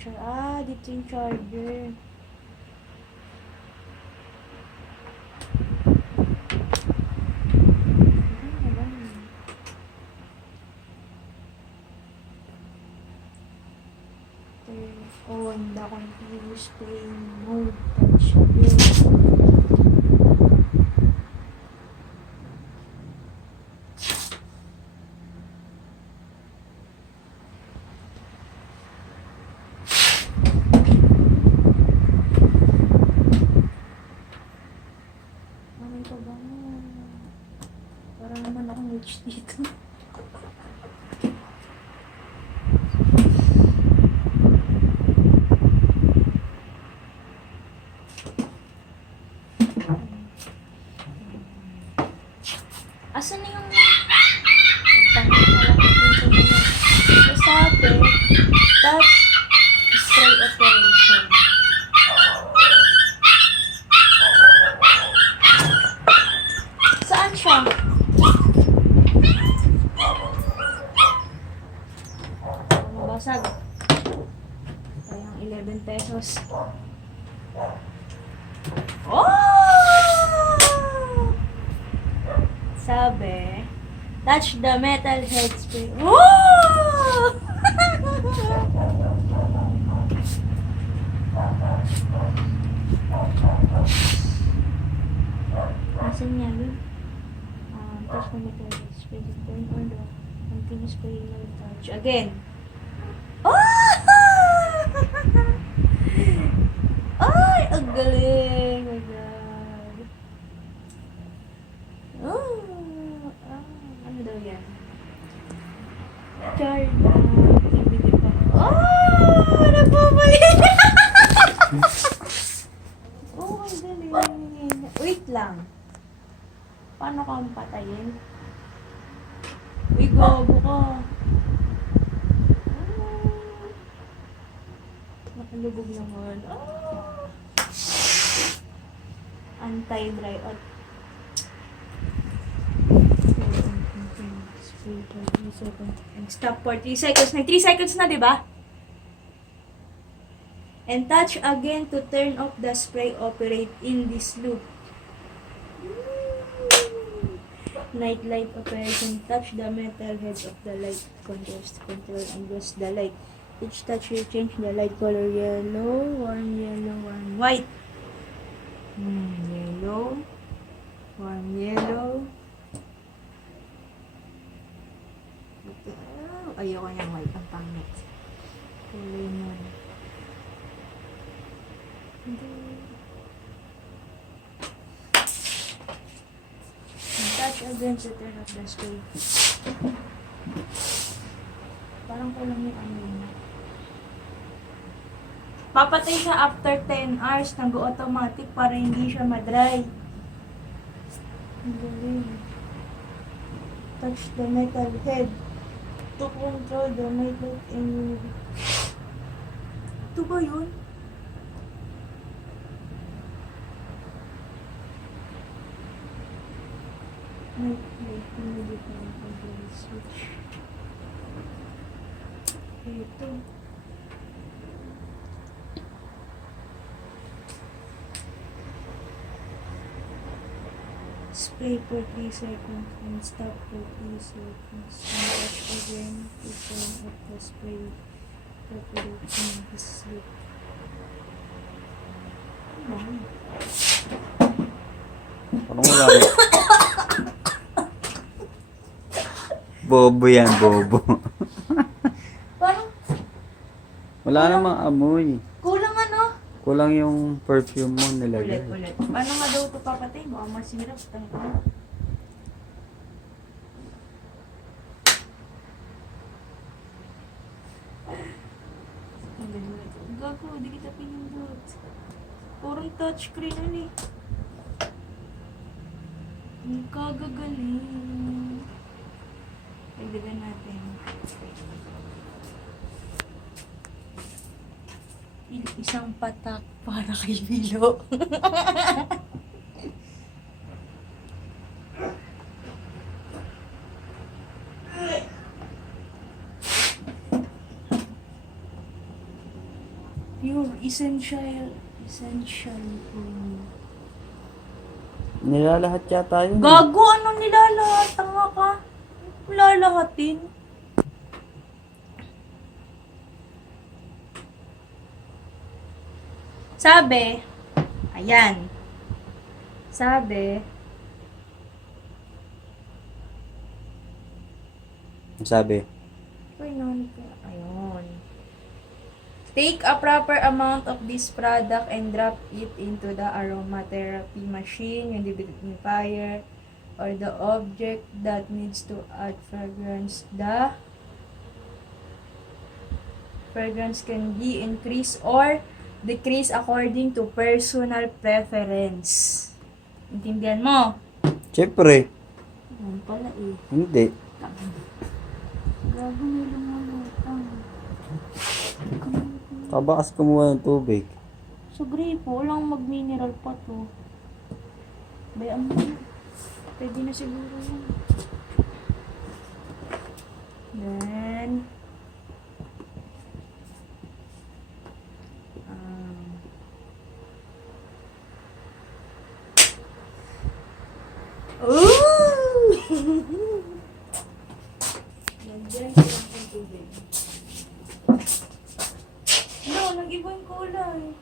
Dito yung charger. Turn on the continuous playing mode. Touch again. Para naman akong witch dito. Asan na yung sabi, touch spray operation. Saan siya? Basag. Sayang 11 pesos. Oh! Sabi, touch the metal head spray. Oh! Asan niya yun? Touch the metal head spray. Turn on the continuous spray touch. Again. Oh! Ay, ang galing. Oh my God. Oh, ano daw yan? Charda. Humidifier. Oh, nagpapalit. Oh, ang galing. Wait lang. Paano ka patayin? Uy, gobo ka. Nakalubog naman. Oh! Anti-dry out. Stop for 3 seconds. 3 seconds na, diba? And touch again to turn off the spray operate in this loop. Night light operation. Touch the metal head of the light controls to control and adjust the light. Each touch will change the light color. Yellow, warm white. Yellow, warm yellow. Ayoko niyang white. Ang pangit. Kulay mo. Touch again to turn off the spray. Parang kulang yung ano yun. Papatay siya after 10 hours. Nag-automatic para hindi siya madry. Touch the metal head to control the night light and ito ba yun? Night light humidifier control switch. Ito. Spray for 3 seconds and stop for 3 seconds. And touch again to turn off the spray. Operating this loop. Parang wala rin. Bobo yan, bobo. Parang Wala namang amoy. kulang ano? Kulang yung perfume mo nilagay. Ulit. Paano nga daw ito papatay? Baka masirap. Gago, di kita pinindot. Purong touchscreen yun eh. Ang kagagaling. Pagdagan natin. Isang patak para kay Bilo. Pure, essential oil. Nilalahat yata yun. Gago, anong nilalahat? Tanga ka. Lalahatin. Sabi, ayan. Sabi, Sabi. ayun. Take a proper amount of this product and drop it into the aromatherapy machine, yung humidifier, or the object that needs to add fragrance. The fragrance can be increased or decreased according to personal preference. Intindihan mo? Siyempre. Yan pala eh. Hindi. Gago may lumalutang. Kabakas kumuha ng tubig. So, gripo, walang mag-mineral pa to. Bayaan mo. Pwede na siguro yan. Then, ooh! Nandiyan ko lang yung tubig. No, nag-iba yung kulay.